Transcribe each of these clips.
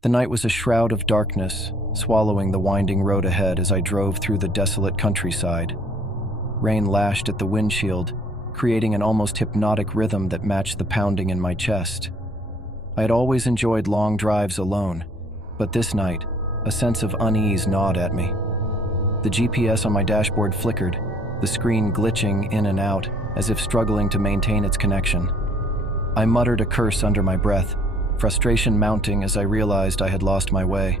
The night was a shroud of darkness, swallowing the winding road ahead as I drove through the desolate countryside. Rain lashed at the windshield, creating an almost hypnotic rhythm that matched the pounding in my chest. I had always enjoyed long drives alone, but this night, a sense of unease gnawed at me. The GPS on my dashboard flickered, the screen glitching in and out as if struggling to maintain its connection. I muttered a curse under my breath, frustration mounting as I realized I had lost my way.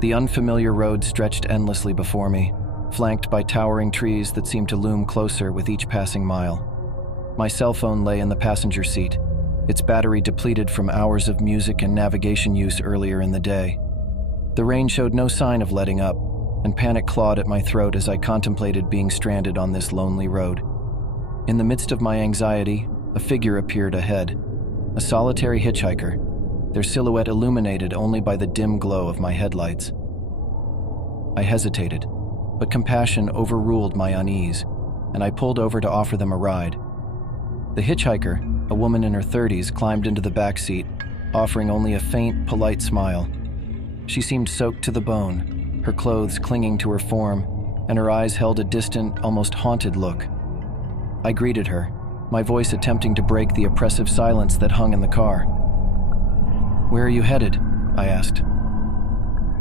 The unfamiliar road stretched endlessly before me, flanked by towering trees that seemed to loom closer with each passing mile. My cell phone lay in the passenger seat, its battery depleted from hours of music and navigation use earlier in the day. The rain showed no sign of letting up, and panic clawed at my throat as I contemplated being stranded on this lonely road. In the midst of my anxiety, a figure appeared ahead, a solitary hitchhiker, their silhouette illuminated only by the dim glow of my headlights. I hesitated, but compassion overruled my unease, and I pulled over to offer them a ride. The hitchhiker, a woman in her 30s, climbed into the back seat, offering only a faint, polite smile. She seemed soaked to the bone, her clothes clinging to her form, and her eyes held a distant, almost haunted look. I greeted her, my voice attempting to break the oppressive silence that hung in the car. "Where are you headed?" I asked.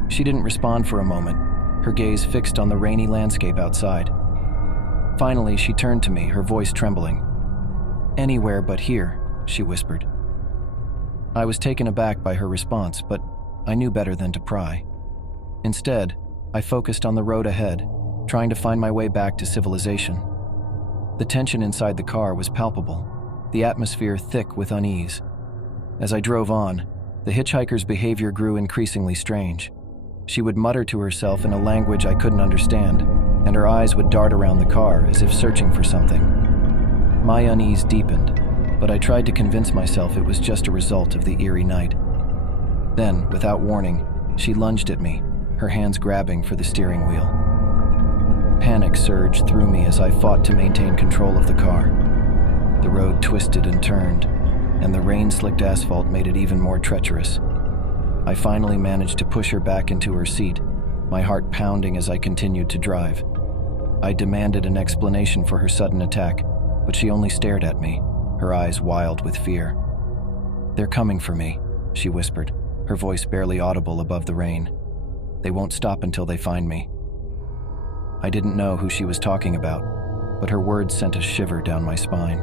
She didn't respond for a moment, her gaze fixed on the rainy landscape outside. Finally, she turned to me, her voice trembling. "Anywhere but here," she whispered. I was taken aback by her response, but I knew better than to pry. Instead, I focused on the road ahead, trying to find my way back to civilization. The tension inside the car was palpable, the atmosphere thick with unease. As I drove on, the hitchhiker's behavior grew increasingly strange. She would mutter to herself in a language I couldn't understand, and her eyes would dart around the car as if searching for something. My unease deepened, but I tried to convince myself it was just a result of the eerie night. Then, without warning, she lunged at me, her hands grabbing for the steering wheel. Panic surged through me as I fought to maintain control of the car. The road twisted and turned, and the rain-slicked asphalt made it even more treacherous. I finally managed to push her back into her seat, my heart pounding as I continued to drive. I demanded an explanation for her sudden attack, but she only stared at me, her eyes wild with fear. "They're coming for me," she whispered, her voice barely audible above the rain. "They won't stop until they find me." I didn't know who she was talking about, but her words sent a shiver down my spine.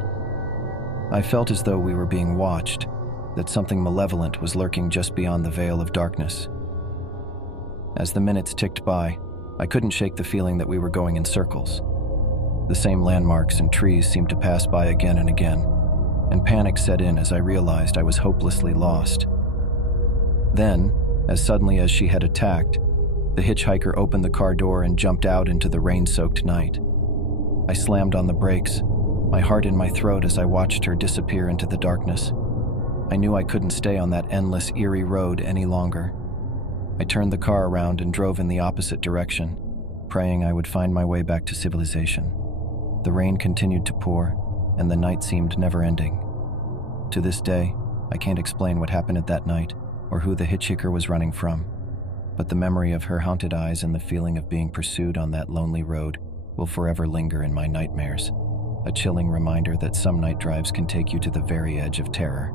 I felt as though we were being watched, that something malevolent was lurking just beyond the veil of darkness. As the minutes ticked by, I couldn't shake the feeling that we were going in circles. The same landmarks and trees seemed to pass by again and again, and panic set in as I realized I was hopelessly lost. Then, as suddenly as she had attacked, the hitchhiker opened the car door and jumped out into the rain-soaked night. I slammed on the brakes, my heart in my throat as I watched her disappear into the darkness. I knew I couldn't stay on that endless, eerie road any longer. I turned the car around and drove in the opposite direction, praying I would find my way back to civilization. The rain continued to pour, and the night seemed never-ending. To this day, I can't explain what happened at that night or who the hitchhiker was running from, but the memory of her haunted eyes and the feeling of being pursued on that lonely road will forever linger in my nightmares, a chilling reminder that some night drives can take you to the very edge of terror.